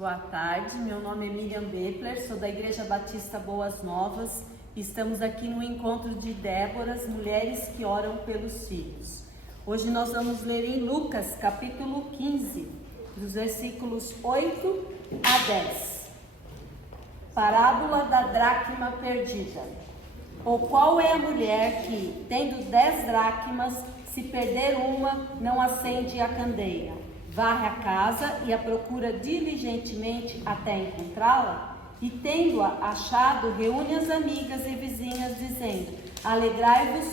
Boa tarde, meu nome é Miriam Bepler, sou da Igreja Batista Boas Novas. Estamos aqui no encontro de Déboras, mulheres que oram pelos filhos. Hoje nós vamos ler em Lucas, capítulo 15, dos versículos 8 a 10. Parábola da dracma perdida. Ou qual é a mulher que, tendo 10 dracmas, se perder uma, não acende a candeia? Varre a casa e a procura diligentemente até encontrá-la? E tendo-a achado, reúne as amigas e vizinhas, dizendo: alegrai-vos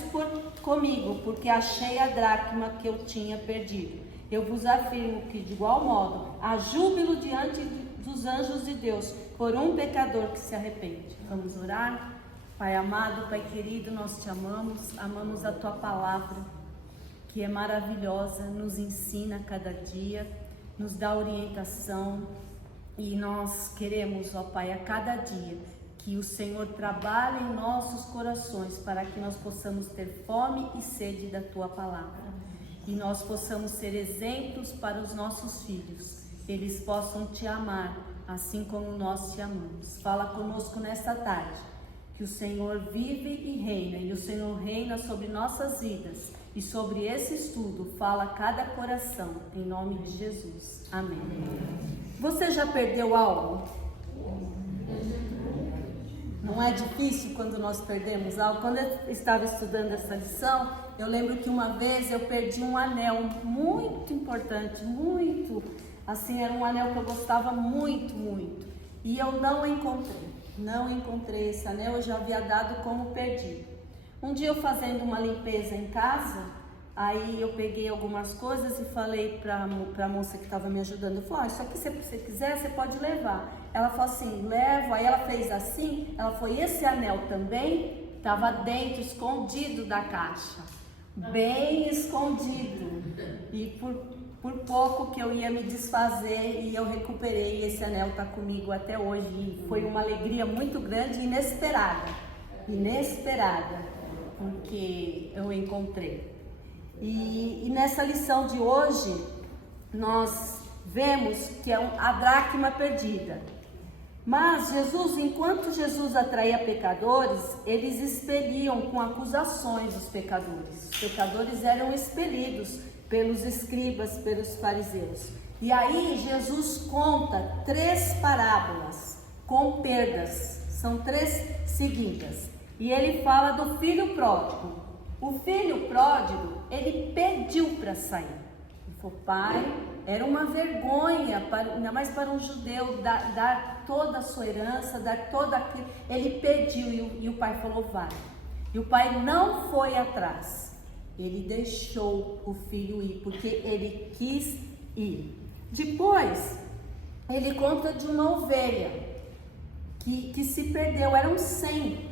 comigo, porque achei a dracma que eu tinha perdido. Eu vos afirmo que, de igual modo, há júbilo diante dos anjos de Deus por um pecador que se arrepende. Vamos orar? Pai amado, Pai querido, nós te amamos a tua palavra, que é maravilhosa, nos ensina cada dia, nos dá orientação, e nós queremos, ó Pai, a cada dia que o Senhor trabalhe em nossos corações para que nós possamos ter fome e sede da tua palavra, e nós possamos ser exemplos para os nossos filhos, eles possam te amar assim como nós te amamos. Fala conosco nesta tarde, que o Senhor vive e reina, e o Senhor reina sobre nossas vidas. E sobre esse estudo, fala cada coração, em nome de Jesus. Amém. Você já perdeu algo? Não é difícil quando nós perdemos algo? Quando eu estava estudando essa lição, eu lembro que uma vez eu perdi um anel muito importante, muito, assim, era um anel que eu gostava muito, muito. E eu não encontrei esse anel, eu já havia dado como perdido. Um dia eu fazendo uma limpeza em casa, aí eu peguei algumas coisas e falei para a moça que estava me ajudando, eu falei, isso aqui se você quiser, você pode levar. Ela falou assim, levo, aí ela fez assim, ela foi, esse anel também estava dentro, escondido da caixa, bem escondido, e por pouco que eu ia me desfazer e eu recuperei, esse anel está comigo até hoje, e foi uma alegria muito grande e inesperada, porque eu encontrei. E nessa lição de hoje, nós vemos que é a dracma perdida. Mas Jesus, enquanto Jesus atraía pecadores, eles expeliam com acusações os pecadores. Os pecadores eram expelidos pelos escribas, pelos fariseus. E aí Jesus conta 3 parábolas com perdas, são 3 seguidas. E ele fala do filho pródigo. O filho pródigo, ele pediu para sair. Ele falou, pai, era uma vergonha, ainda mais para um judeu, dar toda a sua herança, dar todo aquilo. Ele pediu e o pai falou, vai. E o pai não foi atrás. Ele deixou o filho ir, porque ele quis ir. Depois, ele conta de uma ovelha que se perdeu, eram 100.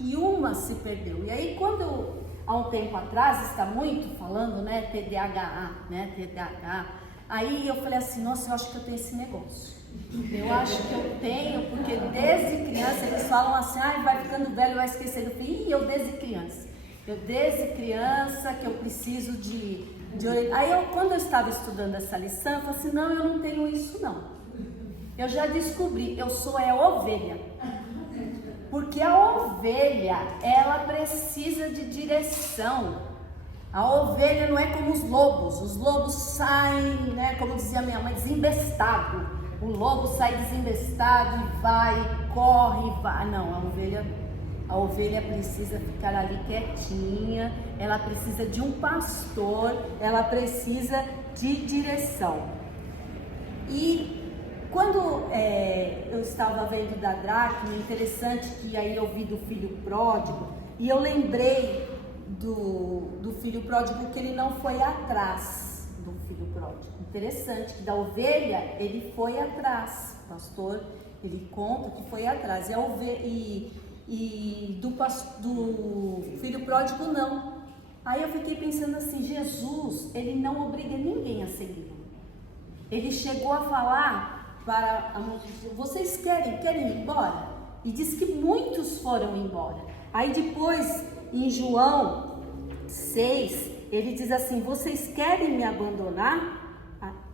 E uma se perdeu. E aí quando há um tempo atrás, está muito falando, né, TDAH, aí eu falei assim, nossa, eu acho que eu tenho esse negócio. Eu acho que eu tenho, porque desde criança eles falam assim, vai ficando velho, vai esquecer do filho. E eu desde criança que eu preciso de aí quando eu estava estudando essa lição, eu falei assim, não, eu não tenho isso não. Eu já descobri, eu sou ovelha. Porque a ovelha, ela precisa de direção. A ovelha não é como os lobos saem, né, como dizia minha mãe, desembestado. O lobo sai desembestado e vai, corre, vai. Não, a ovelha precisa ficar ali quietinha, ela precisa de um pastor, ela precisa de direção. E quando eu estava vendo da dracma, interessante que aí eu vi do filho pródigo, e eu lembrei do filho pródigo que ele não foi atrás do filho pródigo. Interessante que da ovelha ele foi atrás, o pastor, ele conta que foi atrás, e do filho pródigo não. Aí eu fiquei pensando assim, Jesus, ele não obriga ninguém a seguir. Ele chegou a falar para a multidão, vocês querem ir embora? E diz que muitos foram embora. Aí depois, em João 6, ele diz assim, vocês querem me abandonar?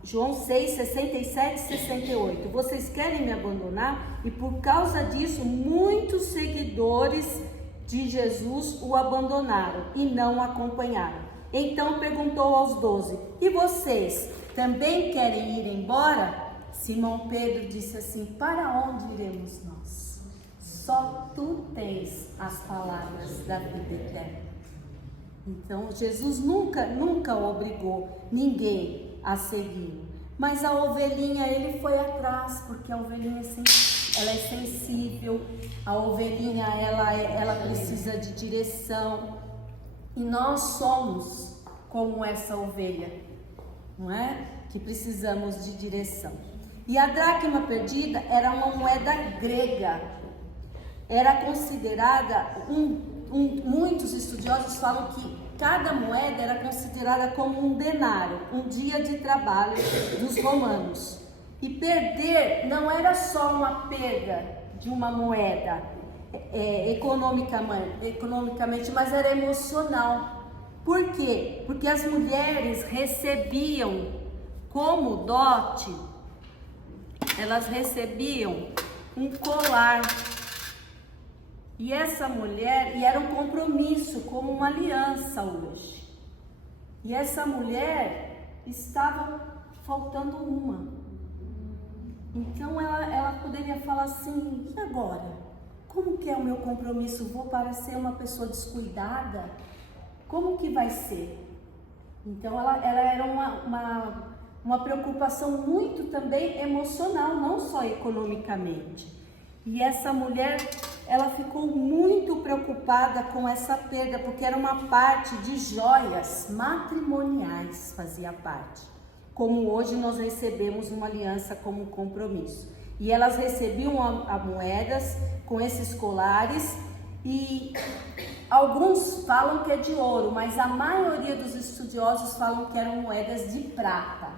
João 6, 67 e 68. Vocês querem me abandonar? E por causa disso, muitos seguidores de Jesus o abandonaram e não o acompanharam. Então perguntou aos 12: e vocês também querem ir embora? Simão Pedro disse assim: para onde iremos nós? Só tu tens as palavras da vida eterna. Então Jesus nunca obrigou ninguém a seguir. Mas a ovelhinha, ele foi atrás, porque a ovelhinha ela é sensível. A ovelhinha, ela precisa de direção. E nós somos como essa ovelha, não é? Que precisamos de direção. E a dracma perdida era uma moeda grega. Era considerada, muitos estudiosos falam que cada moeda era considerada como um denário, um dia de trabalho dos romanos. E perder não era só uma perda de uma moeda economicamente, mas era emocional. Por quê? Porque as mulheres recebiam como dote, elas recebiam um colar. E essa mulher, e era um compromisso, como uma aliança hoje. E essa mulher estava faltando uma. Então ela poderia falar assim: e agora? Como que é o meu compromisso? Vou parecer uma pessoa descuidada? Como que vai ser? Então ela era uma preocupação muito também emocional, não só economicamente. E essa mulher, ela ficou muito preocupada com essa perda, porque era uma parte de joias matrimoniais, fazia parte. Como hoje nós recebemos uma aliança como compromisso. E elas recebiam a moedas com esses colares, e alguns falam que é de ouro, mas a maioria dos estudiosos falam que eram moedas de prata.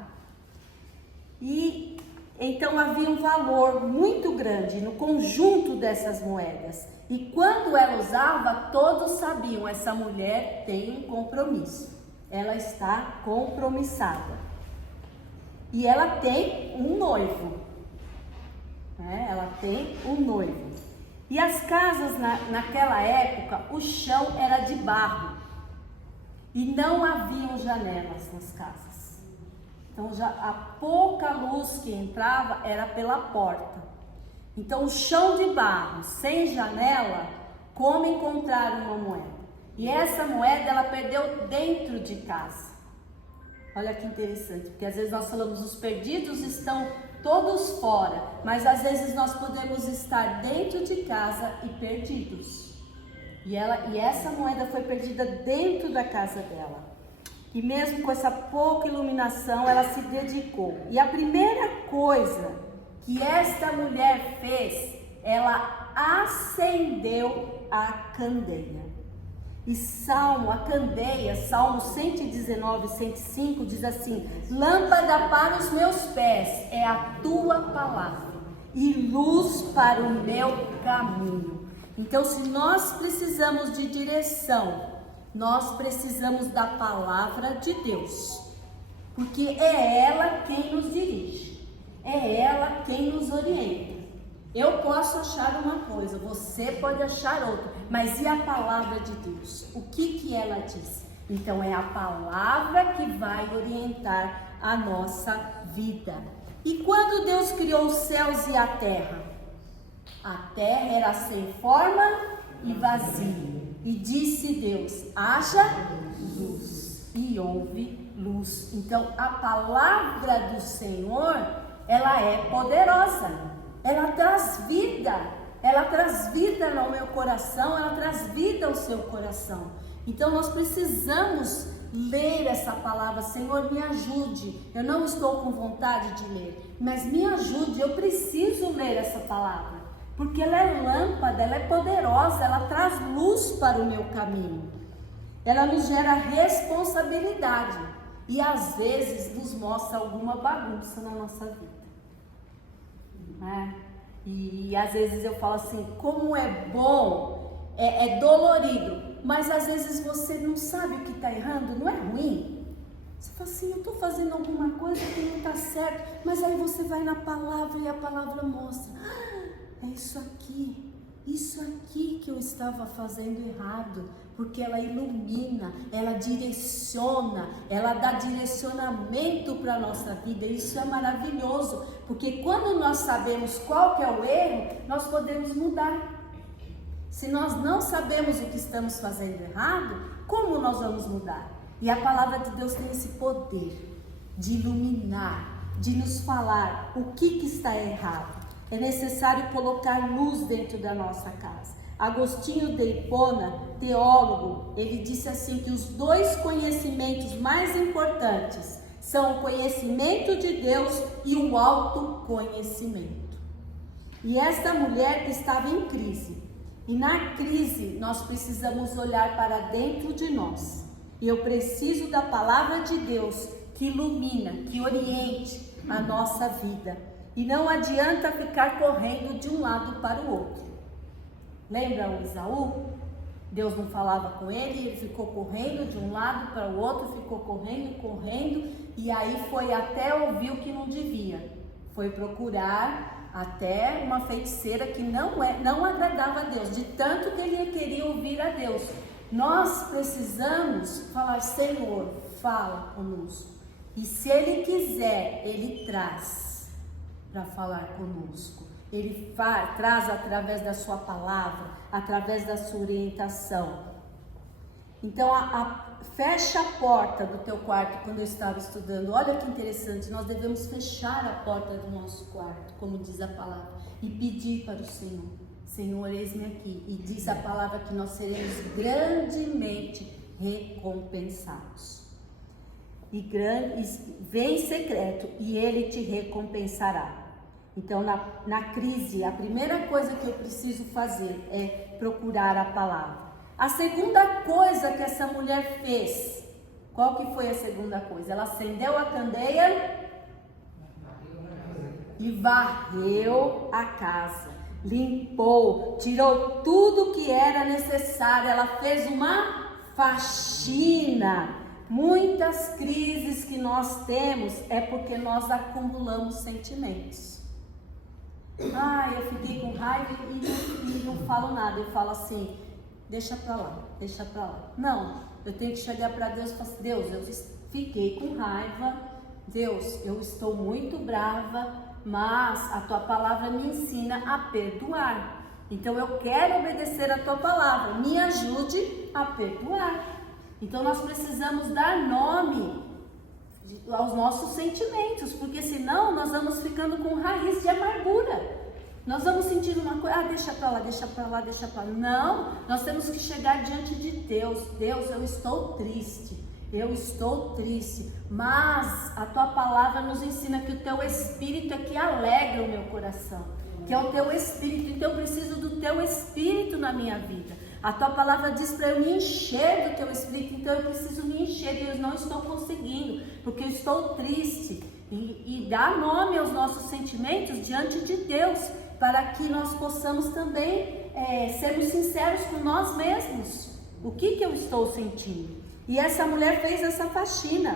E então havia um valor muito grande no conjunto dessas moedas. E quando ela usava, todos sabiam: essa mulher tem um compromisso. Ela está compromissada. E ela tem um noivo. Ela tem um noivo. E as casas naquela época, o chão era de barro. E não haviam janelas nas casas. Então a pouca luz que entrava era pela porta. Então o chão de barro, sem janela, como encontrar uma moeda? E essa moeda ela perdeu dentro de casa. Olha que interessante, porque às vezes nós falamos os perdidos estão todos fora, mas às vezes nós podemos estar dentro de casa e perdidos. E essa moeda foi perdida dentro da casa dela. E mesmo com essa pouca iluminação, ela se dedicou. E a primeira coisa que esta mulher fez, ela acendeu a candeia. E a candeia, Salmo 119, 105, diz assim: lâmpada para os meus pés é a tua palavra e luz para o meu caminho. Então, se nós precisamos de direção, nós precisamos da palavra de Deus, porque é ela quem nos dirige, é ela quem nos orienta. Eu posso achar uma coisa, você pode achar outra, mas e a palavra de Deus? O que ela diz? Então é a palavra que vai orientar a nossa vida. E quando Deus criou os céus e a terra era sem forma e vazia. E disse Deus: haja luz, e houve luz. Então a palavra do Senhor, ela é poderosa. Ela traz vida no meu coração, ela traz vida ao seu coração. Então nós precisamos ler essa palavra. Senhor, me ajude, eu não estou com vontade de ler, mas me ajude, eu preciso ler essa palavra, porque ela é lâmpada, ela é poderosa, ela traz luz para o meu caminho. Ela nos gera responsabilidade e às vezes nos mostra alguma bagunça na nossa vida. E às vezes eu falo assim, como é bom, é dolorido, mas às vezes você não sabe o que está errando, não é ruim. Você fala assim, eu estou fazendo alguma coisa que não está certo, mas aí você vai na palavra e a palavra mostra, é isso aqui que eu estava fazendo errado, porque ela ilumina, ela direciona, ela dá direcionamento para a nossa vida. Isso é maravilhoso, porque quando nós sabemos qual que é o erro, nós podemos mudar. Se nós não sabemos o que estamos fazendo errado, como nós vamos mudar? E a palavra de Deus tem esse poder de iluminar, de nos falar o que está errado. É necessário colocar luz dentro da nossa casa. Agostinho de Hipona, teólogo, ele disse assim que os dois conhecimentos mais importantes são o conhecimento de Deus e o autoconhecimento. E esta mulher estava em crise. E na crise nós precisamos olhar para dentro de nós. E eu preciso da palavra de Deus que ilumina, que oriente a nossa vida. E não adianta ficar correndo de um lado para o outro. Lembra o Esaú? Deus não falava com ele, ele ficou correndo de um lado para o outro, ficou correndo, e aí foi até ouvir o que não devia. Foi procurar até uma feiticeira que não agradava a Deus, de tanto que ele queria ouvir a Deus. Nós precisamos falar, Senhor, fala conosco. E se Ele quiser, Ele traz para falar conosco. Ele traz através da sua palavra, através da sua orientação. Então, fecha a porta do teu quarto quando eu estava estudando. Olha que interessante, nós devemos fechar a porta do nosso quarto, como diz a palavra, e pedir para o Senhor. Senhor, eis-me aqui. E diz a palavra que nós seremos grandemente recompensados. E vem em secreto e Ele te recompensará. Então, na crise, a primeira coisa que eu preciso fazer é procurar a palavra. A segunda coisa que essa mulher fez, qual que foi a segunda coisa? Ela acendeu a candeia e varreu a casa. Limpou, tirou tudo que era necessário, ela fez uma faxina. Muitas crises que nós temos é porque nós acumulamos sentimentos. Eu fiquei com raiva e não falo nada, eu falo assim, deixa pra lá. Não, eu tenho que chegar para Deus e falar assim, Deus, eu fiquei com raiva, Deus, eu estou muito brava, mas a tua palavra me ensina a perdoar. Então eu quero obedecer a tua palavra, me ajude a perdoar. Então nós precisamos dar nome aos nossos sentimentos, porque senão nós vamos ficando com raiz de amargura. Nós vamos sentir uma coisa, deixa pra lá. Não, nós temos que chegar diante de Deus. Deus, eu estou triste, mas a tua palavra nos ensina que o teu Espírito é que alegra o meu coração, que é o teu Espírito, então eu preciso do teu Espírito na minha vida. A tua palavra diz para eu me encher do teu Espírito, então eu preciso me encher e eu não estou conseguindo, porque eu estou triste. E dar nome aos nossos sentimentos diante de Deus, para que nós possamos também sermos sinceros com nós mesmos. O que eu estou sentindo? E essa mulher fez essa faxina.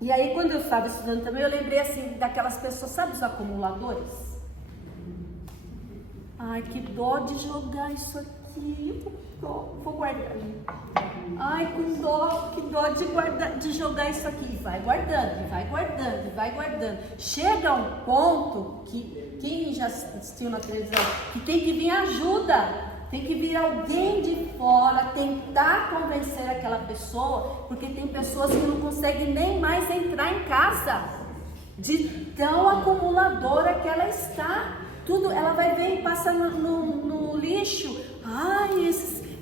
E aí quando eu estava estudando também, eu lembrei assim daquelas pessoas, sabe os acumuladores? Ai, que dó de jogar isso aqui, vou guardar. Ai, que dó de jogar isso aqui. Vai guardando. Chega um ponto que, quem já assistiu na televisão, que tem que vir ajuda. Tem que vir alguém de fora tentar convencer aquela pessoa, porque tem pessoas que não conseguem nem mais entrar em casa, de tão acumuladora que ela está. Tudo, ela vai ver e passa no lixo. Ai,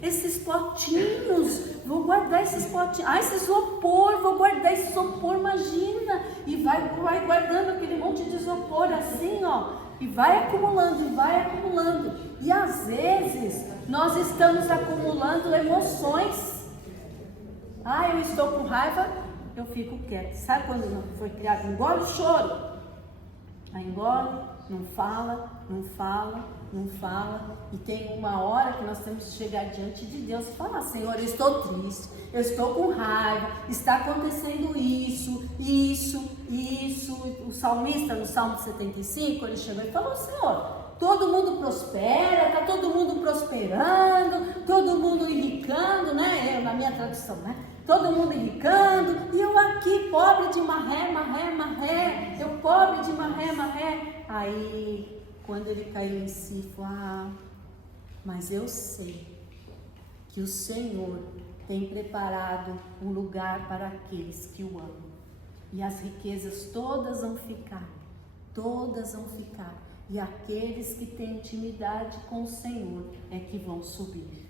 esses potinhos, vou guardar esses potinhos. Ai, esse isopor, vou guardar esse isopor, imagina. E vai guardando aquele monte de isopor assim, ó. E vai acumulando. E às vezes nós estamos acumulando emoções. Eu estou com raiva, eu fico quieta. Sabe quando foi criado? Engole o choro. Aí engole, não fala, não fala, não fala. E tem uma hora que nós temos que chegar diante de Deus e falar: Senhor, eu estou triste, eu estou com raiva, está acontecendo isso, isso, isso. O salmista, no Salmo 75, ele chegou e falou: Senhor, todo mundo prospera, está todo mundo prosperando, todo mundo enricando, né? Na minha tradução, né? Todo mundo enricando, e eu aqui, pobre de marré, marré, marré, eu pobre de marré, marré. Aí, quando ele caiu em si, falou: mas eu sei que o Senhor tem preparado um lugar para aqueles que o amam. E as riquezas todas vão ficar, todas vão ficar. E aqueles que têm intimidade com o Senhor é que vão subir.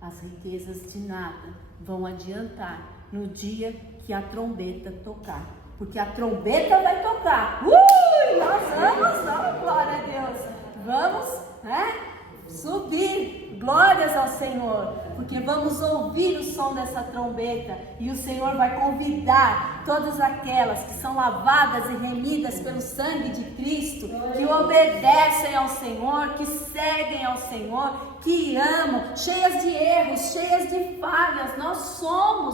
As riquezas de nada vão adiantar no dia que a trombeta tocar. Porque a trombeta vai tocar. Nós vamos, glória a Deus. Vamos, né? Subir, glórias ao Senhor, porque vamos ouvir o som dessa trombeta e o Senhor vai convidar todas aquelas que são lavadas e remidas pelo sangue de Cristo, que obedecem ao Senhor, que seguem ao Senhor, que amam, cheias de erros, cheias de falhas. Nós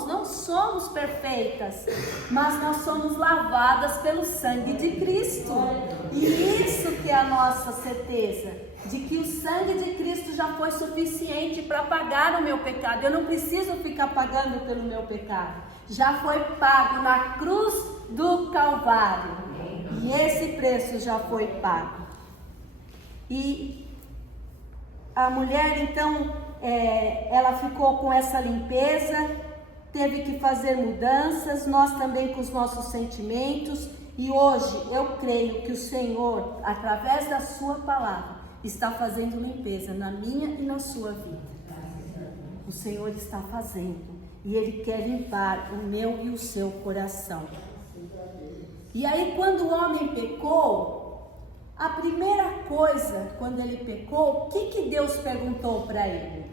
não somos perfeitas, mas nós somos lavadas pelo sangue de Cristo. E isso que é a nossa certeza, de que o sangue de Cristo já foi suficiente para pagar o meu pecado. Eu não preciso ficar pagando pelo meu pecado. Já foi pago na cruz do Calvário. E esse preço já foi pago. E a mulher, então, ela ficou com essa limpeza, teve que fazer mudanças, nós também com os nossos sentimentos. E hoje eu creio que o Senhor, através da sua palavra, está fazendo limpeza na minha e na sua vida. O Senhor está fazendo, e Ele quer limpar o meu e o seu coração. E aí, quando o homem pecou, a primeira coisa, quando ele pecou, o que Deus perguntou para ele?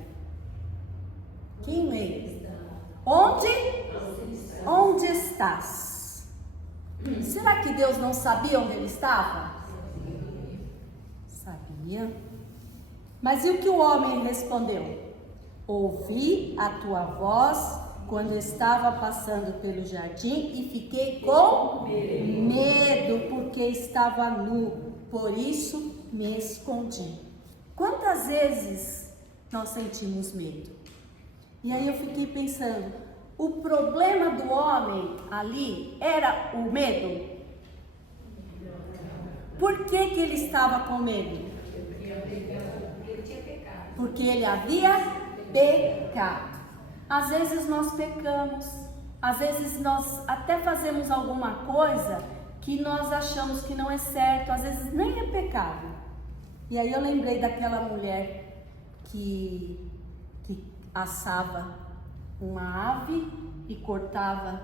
Quem é? Onde estás? Será que Deus não sabia onde ele estava? Sabia. Mas e o que o homem respondeu? Ouvi a tua voz quando estava passando pelo jardim e fiquei com medo porque estava nu, por isso me escondi. Quantas vezes nós sentimos medo? E aí eu fiquei pensando, o problema do homem ali era o medo? Por que ele estava com medo? Porque ele havia pecado. Às vezes nós pecamos, às vezes nós até fazemos alguma coisa que nós achamos que não é certo, às vezes nem é pecado. E aí eu lembrei daquela mulher que assava uma ave e cortava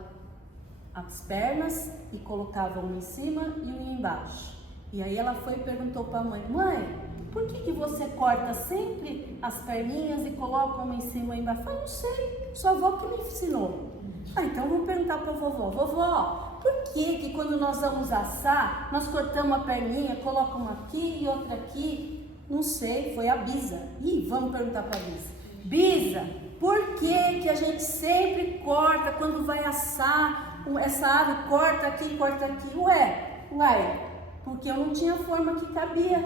as pernas e colocava uma em cima e uma embaixo. E aí ela foi e perguntou para a mãe: mãe, por que você corta sempre as perninhas e coloca uma em cima e embaixo? Eu falei: não sei, sua avó que me ensinou. Então vou perguntar para a vovó: vovó, por que quando nós vamos assar, nós cortamos a perninha, colocamos uma aqui e outra aqui? Não sei, foi a Bisa. Vamos perguntar para a Bisa. Bisa, por que a gente sempre corta quando vai assar essa ave, corta aqui, corta aqui? Ué, porque eu não tinha forma que cabia.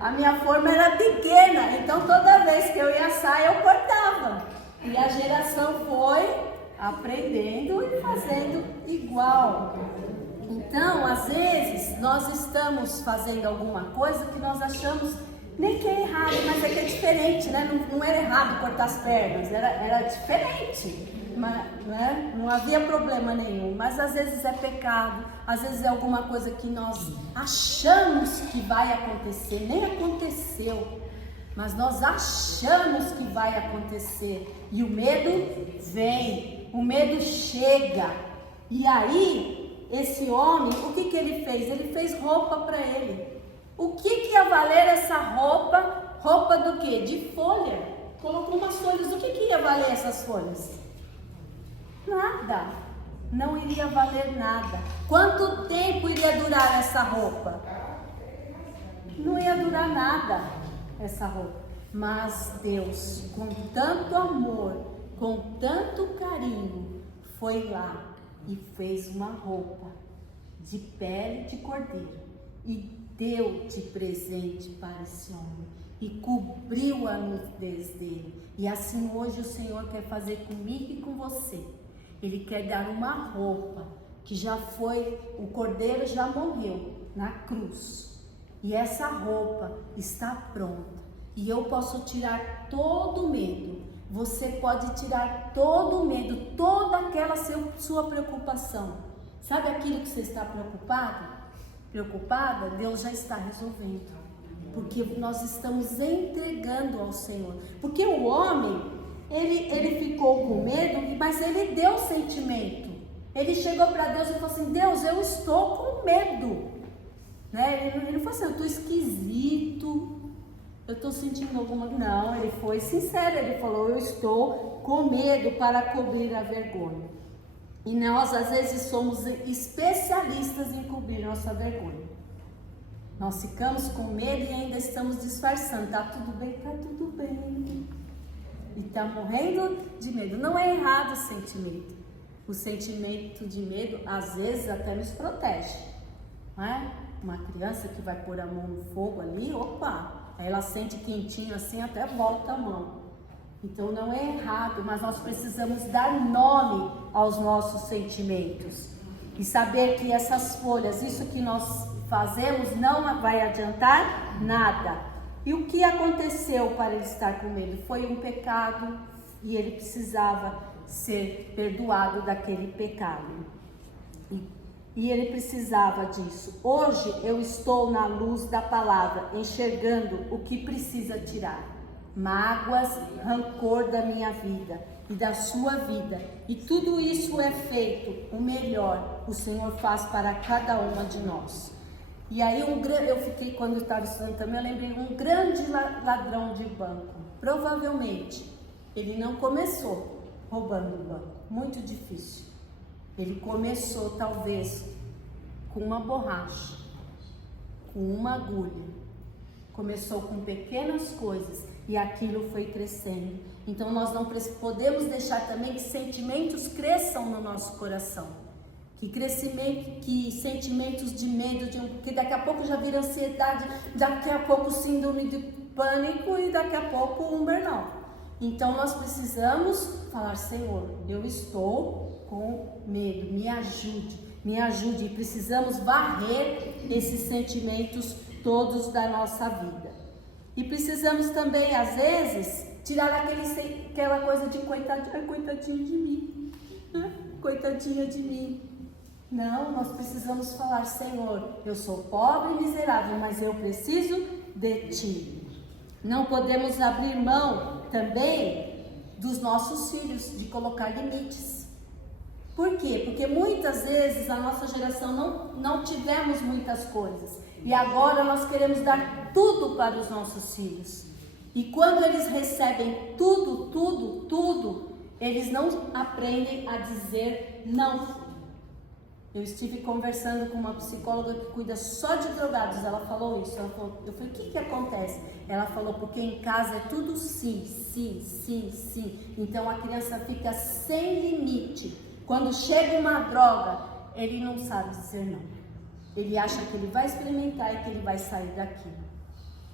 A minha forma era pequena, então toda vez que eu ia assar eu cortava. E a geração foi aprendendo e fazendo igual. Então, às vezes, nós estamos fazendo alguma coisa que nós achamos nem que é errado, mas é que é diferente, né? Não era errado cortar as pernas, era diferente. Né? Não havia problema nenhum, mas às vezes é pecado, às vezes é alguma coisa que nós achamos que vai acontecer, nem aconteceu, mas nós achamos que vai acontecer, e o medo vem, o medo chega. E aí esse homem, o que ele fez? Ele fez roupa para ele. O que ia valer essa roupa? Roupa do quê? De folha. Colocou umas folhas. O que ia valer essas folhas? Nada. não iria valer nada. Quanto tempo iria durar essa roupa? Não ia durar nada essa roupa. Mas Deus, com tanto amor, com tanto carinho, foi lá e fez uma roupa de pele de cordeiro e deu de presente para esse homem e cobriu a nudez dele. E assim hoje o Senhor quer fazer comigo e com você. Ele quer dar uma roupa que já foi, o cordeiro já morreu na cruz e essa roupa está pronta e eu posso tirar todo o medo. Você pode tirar todo o medo, toda aquela sua preocupação. Sabe aquilo que você está preocupada? Deus já está resolvendo. Porque nós estamos entregando ao Senhor. Porque o homem, ele ficou com medo, mas ele deu sentimento. Ele chegou para Deus e falou assim: Deus, eu estou com medo. Né? Ele não falou assim: eu estou esquisito, eu estou sentindo alguma... Não, ele foi sincero, ele falou: eu estou com medo para cobrir a vergonha. E nós às vezes somos especialistas em cobrir nossa vergonha. Nós ficamos com medo e ainda estamos disfarçando. Tá tudo bem, tá tudo bem. E tá morrendo de medo. Não é errado o sentimento. O sentimento de medo às vezes até nos protege. Não é? Uma criança que vai pôr a mão no fogo ali, opa, aí ela sente quentinho assim, até volta a mão. Então não é errado, mas nós precisamos dar nome aos nossos sentimentos. E saber que essas folhas, isso que nós fazemos não vai adiantar nada. E o que aconteceu para ele estar com medo? Foi um pecado e ele precisava ser perdoado daquele pecado. E ele precisava disso. Hoje eu estou na luz da palavra, enxergando o que precisa tirar. Mágoas, rancor da minha vida e da sua vida. E tudo isso é feito, o melhor o Senhor faz para cada uma de nós. E aí eu fiquei, quando eu estava estudando também, eu lembrei um grande ladrão de banco. Provavelmente, ele não começou roubando o banco, muito difícil. Ele começou talvez com uma borracha, com uma agulha. Começou com pequenas coisas e aquilo foi crescendo. Então nós não podemos deixar também que sentimentos cresçam no nosso coração. Que sentimentos de medo, porque daqui a pouco já vira ansiedade, daqui a pouco síndrome de pânico e daqui a pouco um burnout. Então nós precisamos falar: Senhor, eu estou com medo, me ajude. E precisamos varrer esses sentimentos todos da nossa vida. E precisamos também, às vezes, tirar aquela coisa de coitadinho de mim, né? Coitadinha de mim. Não, nós precisamos falar: Senhor, eu sou pobre e miserável, mas eu preciso de Ti. Não podemos abrir mão também dos nossos filhos, de colocar limites. Por quê? Porque muitas vezes a nossa geração não tivemos muitas coisas. E agora nós queremos dar tudo para os nossos filhos. E quando eles recebem tudo, eles não aprendem a dizer não. Eu estive conversando com uma psicóloga que cuida só de drogados. Ela falou isso. Eu falei: o que acontece? Ela falou: porque em casa é tudo sim. Então a criança fica sem limite. Quando chega uma droga, ele não sabe dizer não. Ele acha que ele vai experimentar e que ele vai sair daquilo.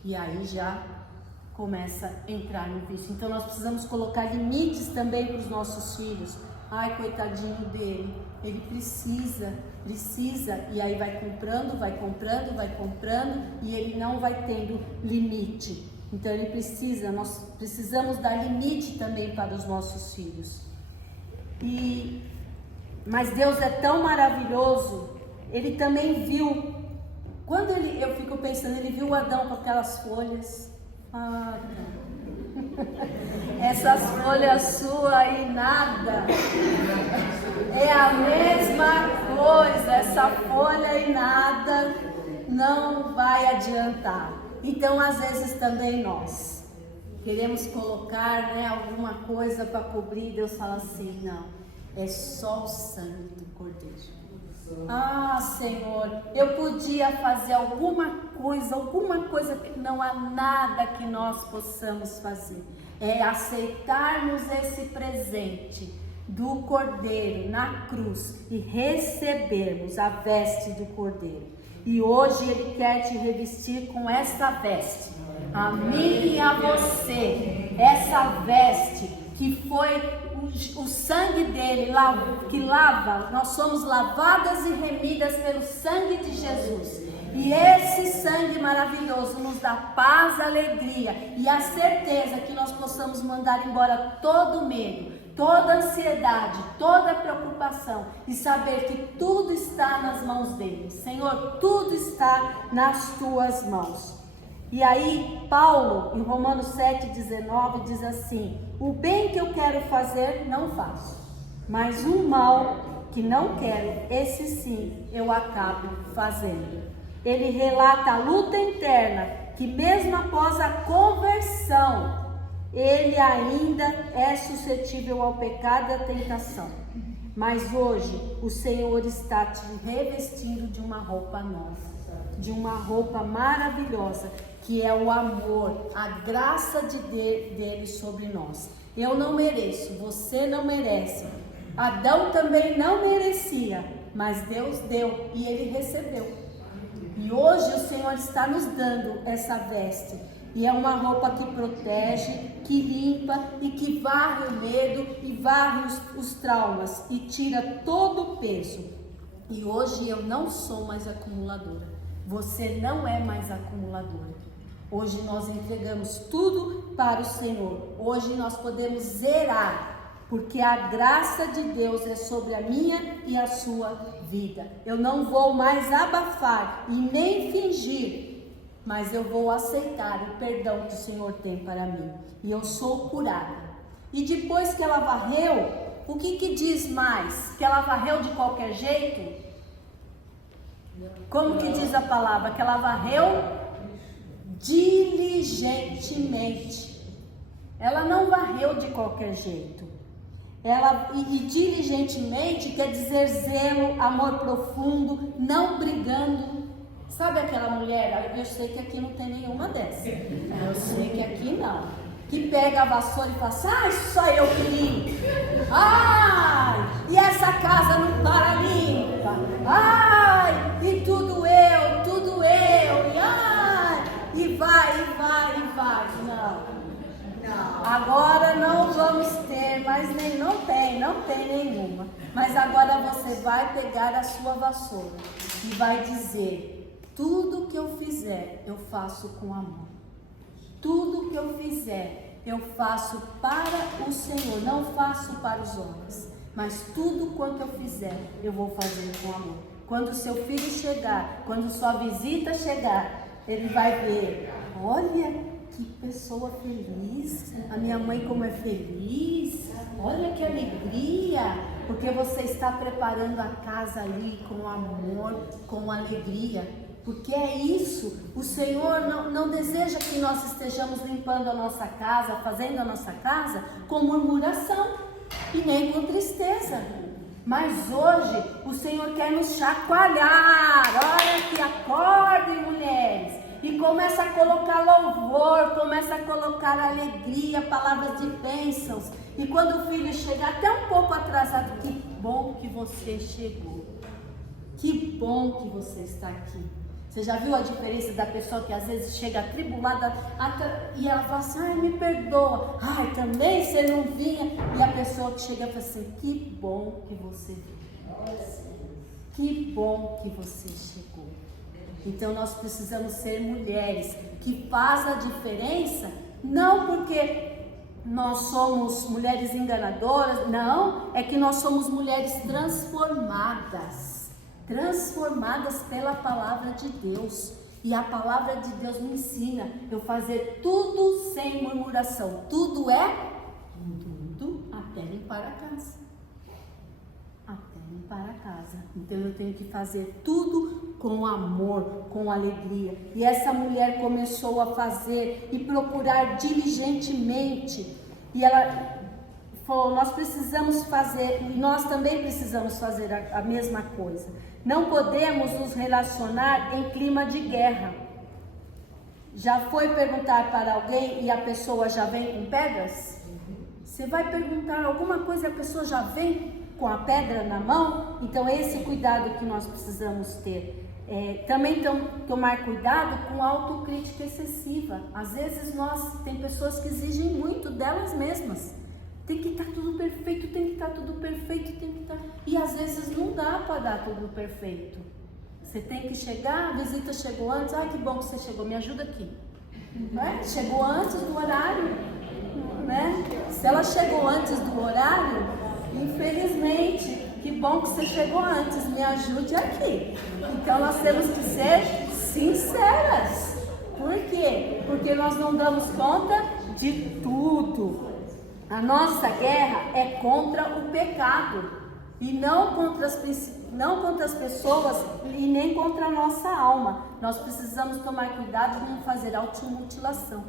E aí já começa a entrar no vício. Então nós precisamos colocar limites também para os nossos filhos. Ai, coitadinho dele, ele precisa, e aí vai comprando, e ele não vai tendo limite. Então nós precisamos dar limite também para os nossos filhos. Mas Deus é tão maravilhoso, Ele também viu, eu fico pensando, Ele viu o Adão com aquelas folhas. Essas folhas suas aí, nada. É a mesma coisa, essa folha e nada não vai adiantar. Então, às vezes também nós queremos colocar, alguma coisa para cobrir. Deus fala assim: não, É só o sangue do Cordeiro. Ah, Senhor, eu podia fazer alguma coisa que não há nada que nós possamos fazer. É aceitarmos esse presente do Cordeiro na cruz e recebermos a veste do Cordeiro. E hoje Ele quer te revestir com essa veste, a mim e a você, essa veste que foi o sangue dele, que lava, nós somos lavadas e remidas pelo sangue de Jesus. E esse sangue maravilhoso nos dá paz, alegria e a certeza que nós possamos mandar embora todo medo, toda ansiedade, toda preocupação e saber que tudo está nas mãos dele. Senhor, tudo está nas tuas mãos. E aí Paulo, em Romanos 7,19 diz assim: o bem que eu quero fazer não faço, mas o mal que não quero, esse sim eu acabo fazendo. Ele relata a luta interna, que mesmo após a conversão, ele ainda é suscetível ao pecado e à tentação. Mas hoje o Senhor está te revestindo de uma roupa nova, de uma roupa maravilhosa, que é o amor, a graça dele sobre nós. Eu não mereço, você não merece. Adão também não merecia, mas Deus deu e ele recebeu. E hoje o Senhor está nos dando essa veste. E é uma roupa que protege, que limpa e que varre o medo e varre os traumas e tira todo o peso. E hoje eu não sou mais acumuladora. Você não é mais acumuladora. Hoje nós entregamos tudo para o Senhor. Hoje nós podemos zerar, porque a graça de Deus é sobre a minha e a sua vida. Eu não vou mais abafar e nem fingir, mas eu vou aceitar o perdão que o Senhor tem para mim. E eu sou curada. E depois que ela varreu, o que diz mais? Que ela varreu de qualquer jeito? Como que diz a palavra? Que ela varreu diligentemente. Ela não varreu de qualquer jeito. E diligentemente quer dizer zelo, amor profundo, não brigando. Sabe aquela mulher? Eu sei que aqui não tem nenhuma dessa. Eu sei que aqui não. Que pega a vassoura e fala assim: ai, só eu que limpo. Ai, e essa casa não para limpa. Ai, e tudo eu. E ai, e vai. Não. Agora não vamos ter, mas não tem nenhuma. Mas agora você vai pegar a sua vassoura e vai dizer: tudo que eu fizer, eu faço com amor. Tudo que eu fizer, eu faço para o Senhor, não faço para os homens. Mas tudo quanto eu fizer, eu vou fazer com amor. Quando o seu filho chegar, quando sua visita chegar, ele vai ver: olha que pessoa feliz, a minha mãe como é feliz, olha que alegria, porque você está preparando a casa ali com amor, com alegria, porque é isso. O Senhor não deseja que nós estejamos limpando a nossa casa, fazendo a nossa casa com murmuração e nem com tristeza. Mas hoje o Senhor quer nos chacoalhar. Olha que acordem, mulheres, e começa a colocar louvor, começa a colocar alegria, palavras de bênçãos. E quando o filho chegar até um pouco atrasado, que bom que você chegou, que bom que você está aqui. Você já viu a diferença da pessoa que às vezes chega atribulada e ela fala assim: ai, me perdoa, ai, também você não vinha. E a pessoa que chega e fala assim: que bom que você veio, que bom que você chegou. Então nós precisamos ser mulheres que fazem a diferença, não porque nós somos mulheres enganadoras, não, é que nós somos mulheres transformadas pela palavra de Deus. E a palavra de Deus me ensina eu fazer tudo sem murmuração. Tudo até limpar a casa. Então eu tenho que fazer tudo com amor, com alegria. E essa mulher começou a fazer e procurar diligentemente. E ela falou, nós precisamos fazer, e nós também precisamos fazer a mesma coisa. Não podemos nos relacionar em clima de guerra. Já foi perguntar para alguém e a pessoa já vem com pedras? Você vai perguntar alguma coisa e a pessoa já vem com a pedra na mão? Então esse cuidado que nós precisamos ter. Também tomar cuidado com a autocrítica excessiva. Às vezes tem pessoas que exigem muito delas mesmas. Tem que estar tudo perfeito, tem que estar tudo perfeito, tem que estar... E às vezes não dá para dar tudo perfeito. Você tem que chegar, a visita chegou antes, que bom que você chegou, me ajuda aqui. Né? Chegou antes do horário, né? Se ela chegou antes do horário, infelizmente, que bom que você chegou antes, me ajude aqui. Então nós temos que ser sinceras. Por quê? Porque nós não damos conta de tudo. A nossa guerra é contra o pecado e não contra as pessoas e nem contra a nossa alma. Nós precisamos tomar cuidado de não fazer automutilação.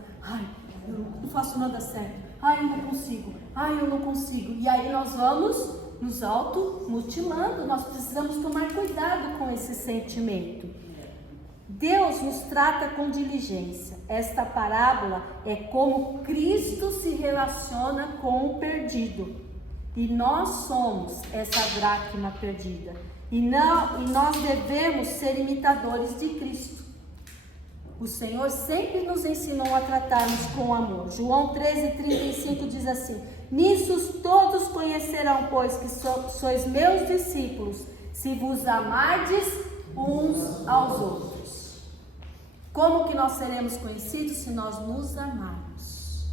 Eu não faço nada certo. Eu não consigo. Eu não consigo. E aí nós vamos nos automutilando. Nós precisamos tomar cuidado com esse sentimento. Deus nos trata com diligência. Esta parábola é como Cristo se relaciona com o perdido. E nós somos essa dracma perdida. E nós devemos ser imitadores de Cristo. O Senhor sempre nos ensinou a tratarmos com amor. João 13:35 diz assim: nisso todos conhecerão, pois, que sois meus discípulos, se vos amardes uns aos outros. Como que nós seremos conhecidos? Se nós nos amarmos.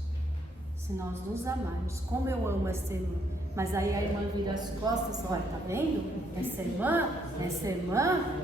Se nós nos amarmos. Como eu amo essa irmã. Mas aí a irmã vira as costas, olha, tá vendo? Essa irmã,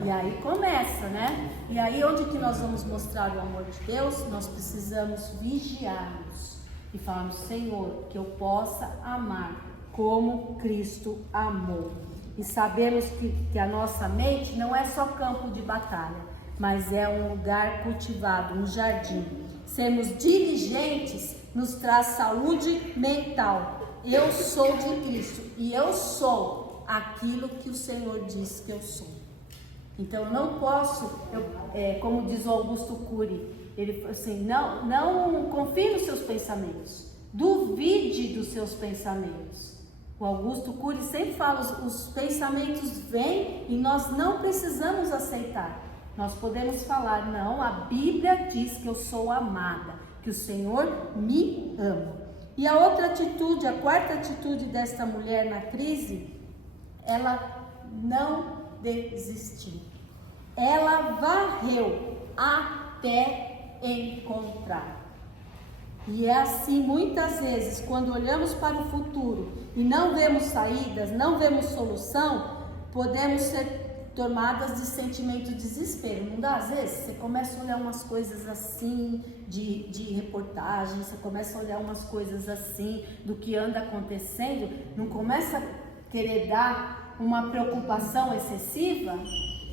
e aí começa, né? E aí onde que nós vamos mostrar o amor de Deus? Nós precisamos vigiarmos e falarmos, Senhor, que eu possa amar como Cristo amou. E sabemos que a nossa mente não é só campo de batalha, mas é um lugar cultivado, um jardim. Sermos diligentes nos traz saúde mental. Eu sou de Cristo e eu sou aquilo que o Senhor diz que eu sou. Então eu não posso, como diz o Augusto Cury, ele falou assim, não confie nos seus pensamentos, duvide dos seus pensamentos. O Augusto Cury sempre fala, os pensamentos vêm e nós não precisamos aceitar. Nós podemos falar, não, a Bíblia diz que eu sou amada, que o Senhor me ama. E a outra atitude, a quarta atitude desta mulher na crise, ela não desistiu. Ela varreu até encontrar. E é assim, muitas vezes, quando olhamos para o futuro e não vemos saídas, não vemos solução, podemos ser tomadas de sentimento de desespero. Não dá? Às vezes você começa a olhar umas coisas assim de reportagem, você começa a olhar umas coisas assim do que anda acontecendo, não começa a querer dar uma preocupação excessiva?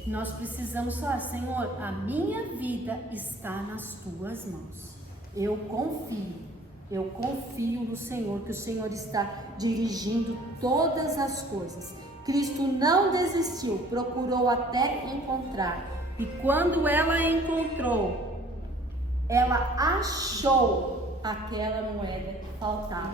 Nós precisamos falar, Senhor, a minha vida está nas tuas mãos. Eu confio no Senhor, que o Senhor está dirigindo todas as coisas. Cristo não desistiu, procurou até encontrar. E quando ela encontrou, ela achou aquela moeda que faltava.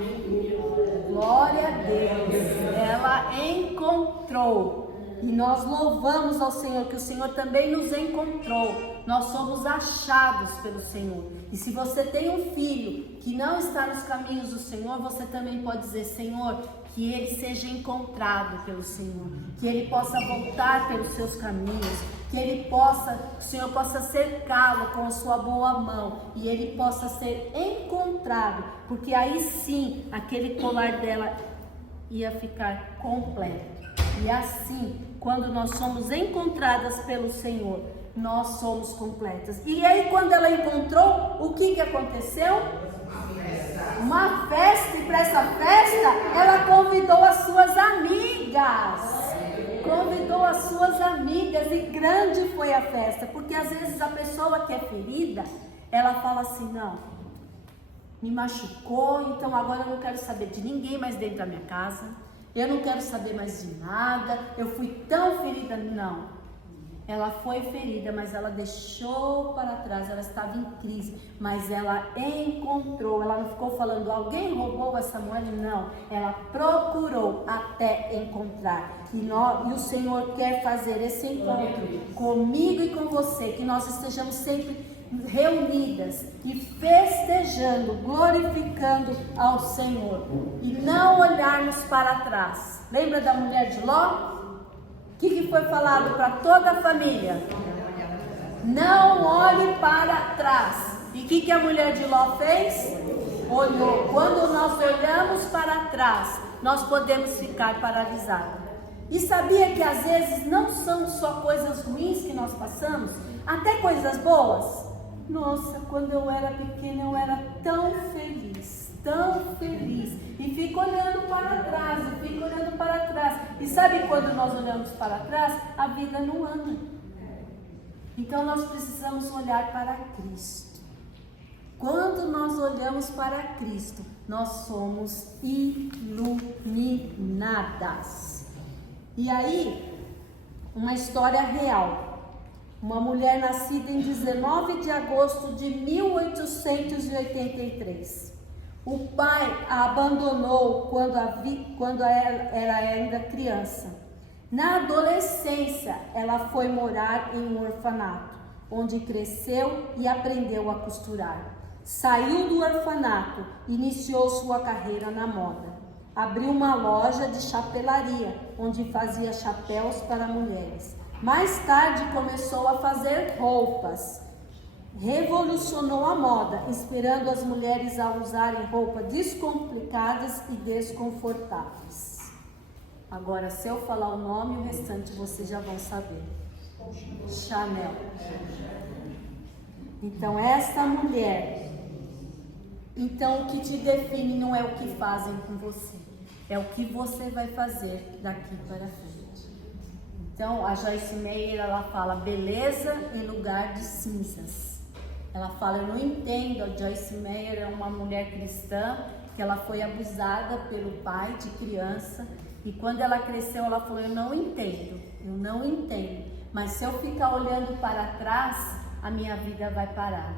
Glória a Deus! Ela encontrou. E nós louvamos ao Senhor, que o Senhor também nos encontrou. Nós somos achados pelo Senhor. E se você tem um filho que não está nos caminhos do Senhor, você também pode dizer, Senhor, que ele seja encontrado pelo Senhor, que ele possa voltar pelos seus caminhos, que o Senhor possa cercá-lo com a sua boa mão e ele possa ser encontrado, porque aí sim aquele colar dela ia ficar completo. E assim, quando nós somos encontradas pelo Senhor, nós somos completas. E aí quando ela encontrou, o que aconteceu? Uma festa, e para essa festa ela convidou as suas amigas. E grande foi a festa, porque às vezes a pessoa que é ferida, ela fala assim, não, me machucou, então agora eu não quero saber de ninguém mais dentro da minha casa, eu não quero saber mais de nada, eu fui tão ferida. Não. Ela foi ferida, mas ela deixou para trás, ela estava em crise, mas ela encontrou, ela não ficou falando, alguém roubou essa moeda, não, ela procurou até encontrar, e o Senhor quer fazer esse encontro comigo e com você, que nós estejamos sempre reunidas e festejando, glorificando ao Senhor, e não olharmos para trás. Lembra da mulher de Ló? O que foi falado para toda a família? Não olhe para trás. E o que a mulher de Ló fez? Olhou. Quando nós olhamos para trás, nós podemos ficar paralisados. E sabia que às vezes não são só coisas ruins que nós passamos, até coisas boas? Nossa, quando eu era pequena eu era tão feliz. E fico olhando para trás, e sabe quando nós olhamos para trás? A vida não anda. Então nós precisamos olhar para Cristo. Quando nós olhamos para Cristo, nós somos iluminadas. E aí, uma história real. Uma mulher nascida em 19 de agosto de 1883. O pai a abandonou quando era ainda criança. Na adolescência, ela foi morar em um orfanato, onde cresceu e aprendeu a costurar. Saiu do orfanato e iniciou sua carreira na moda. Abriu uma loja de chapelaria, onde fazia chapéus para mulheres. Mais tarde começou a fazer roupas. Revolucionou a moda, inspirando as mulheres a usarem roupas descomplicadas e desconfortáveis. Agora, se eu falar o nome, o restante vocês já vão saber. Chanel. Então, esta mulher, então o que te define não é o que fazem com você, é o que você vai fazer daqui para frente. Então, a Joyce Meyer, ela fala beleza em lugar de cinzas. Ela fala, eu não entendo, a Joyce Meyer é uma mulher cristã, que ela foi abusada pelo pai de criança, e quando ela cresceu, ela falou, eu não entendo, mas se eu ficar olhando para trás, a minha vida vai parar.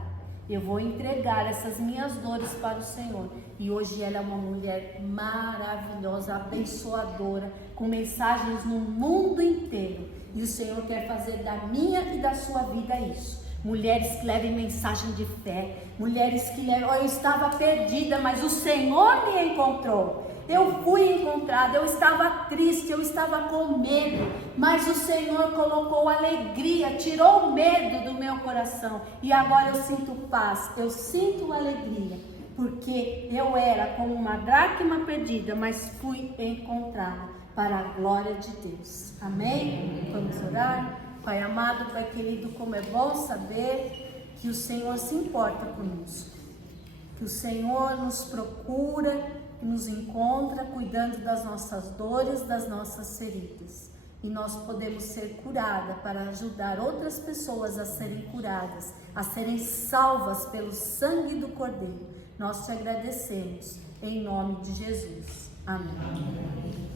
Eu vou entregar essas minhas dores para o Senhor. E hoje ela é uma mulher maravilhosa, abençoadora, com mensagens no mundo inteiro. E o Senhor quer fazer da minha e da sua vida isso. Mulheres que levem mensagem de fé, mulheres que levam, eu estava perdida, mas o Senhor me encontrou. Eu fui encontrada, eu estava triste, eu estava com medo, mas o Senhor colocou alegria, tirou o medo do meu coração. E agora eu sinto paz, eu sinto alegria, porque eu era como uma dracma perdida, mas fui encontrada para a glória de Deus. Amém? Vamos orar? Pai amado, Pai querido, como é bom saber que o Senhor se importa conosco, que o Senhor nos procura, nos encontra, cuidando das nossas dores, das nossas feridas, e nós podemos ser curadas para ajudar outras pessoas a serem curadas, a serem salvas pelo sangue do Cordeiro. Nós te agradecemos, em nome de Jesus. Amém.